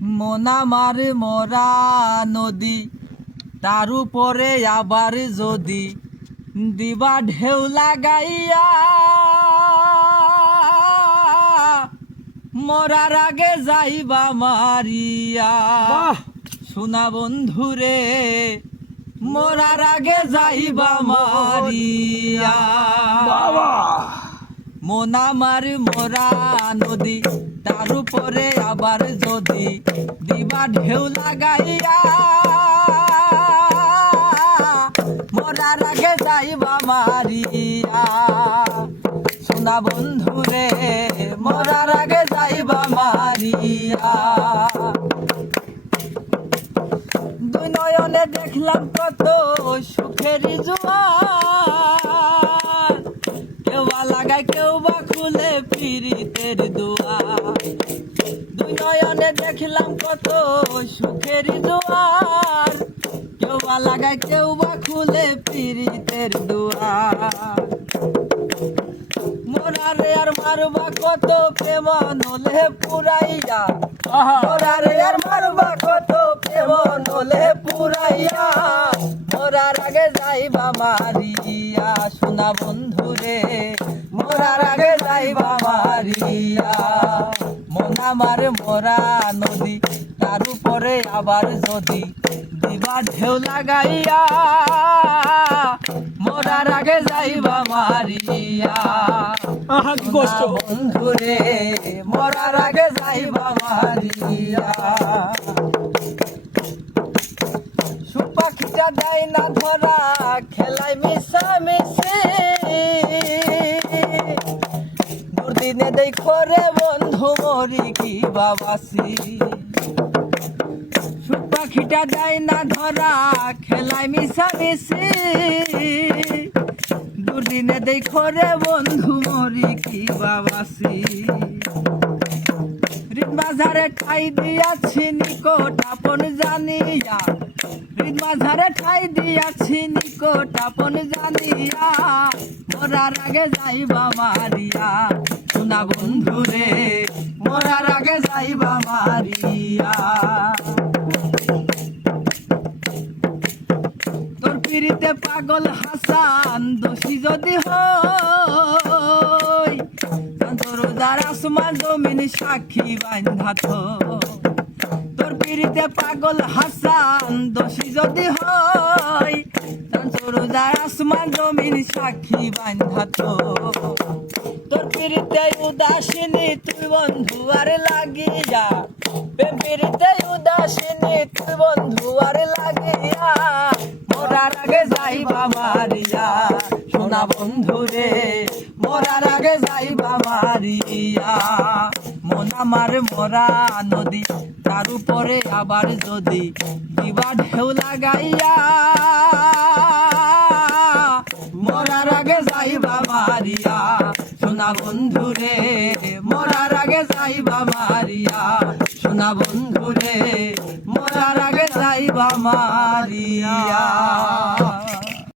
মন আমার মরা নদী, তার উপরে আবার যদি দিবা ঢেউ লাগাইয়া, মরার আগে যাইবা মারিয়া। সোনা বন্ধুরে মরার আগে যাইবা মারিয়া। মন আমার মরা নদী, তার উপরে আবার যদি দিবা ঢেউ লাগাইয়া, মরার আগে যাইবা মারিয়া। সোনা বন্ধুরে মরার আগে যাইবা মারিয়া। দুই নয়নে দেখলাম কত সুখের জোয়ার, কেউ বা লাগায় কেউ বা খুলে পীড়িতের দুয়ার। দুই নয়নে দেখলাম কত সুখের জোয়ার, কেউ বা লাগায় কেউ বা খুলে পীড়িতের দুয়ার। মোরারে আর মারবা কত প্রেম নলে পুরাইয়া, মোরারে আর মারবা কত প্রেম নলে পুরাইয়া, মোরার আগে যাইবা মারিয়া। সোনা বন্ধুরে মোরার আগে যাইবা মারিয়া। মন আমার মরা নদী, তার উপরে আবার যদি দিবা ঢেউ লাগাইয়া, মরার আগে যাইবা মারিয়া। বন্ধুরে মরার আগে যাইবা মারিয়া। সুপাখিটা দেয় না ধরা, খেলায় মিশামিশি, দুর্দিনে দেখো রে বন্ধু মরি কি বাবাসি। সুপাখিটা দেয় না ধরা, খেলায় মিশামিশি, দুর্দিনে দেখো রে বন্ধু মরি কি বাবাসি। হৃদ মাঝারে ঠাই দিয়াছি নিকট আপন জানিয়া, হৃদ মাঝারে ঠাই দিয়াছি নিকট আপন জানিয়া, মরার আগে যাইবা মারিয়া। সোনা বন্ধুরে মরার আগে যাইবা মারিয়া। তোর পিড়িতে পাগল হাসান দোষী যদি হই, রোজার আসমান জমিন সাক্ষী বান্ধা থো। তোর পিড়িতে পাগল হাসান দোষী যদি হয়, রোজার আসমান জমিন সাক্ষী বান্ধা থো। তোর পিড়িতে উদাসিনী তুই বন্ধু আর লাগিয়া, পিড়িতে উদাসিনী তুই বন্ধু আর লাগিয়া, মরার আগে যাইবা মারিয়া। সোনা বন্ধুরে মরার আগে যাইবা মারিয়া। মন আমার মরা নদী, তার উপরে আবার যদি দিবা ঢেউ লাগাইয়া, মরার আগে যাইবা মারিয়া। সোনা বন্ধুরে মরার আগে যাইবা মারিয়া। সোনা বন্ধুরে মরার আগে যাইবা মারিয়া।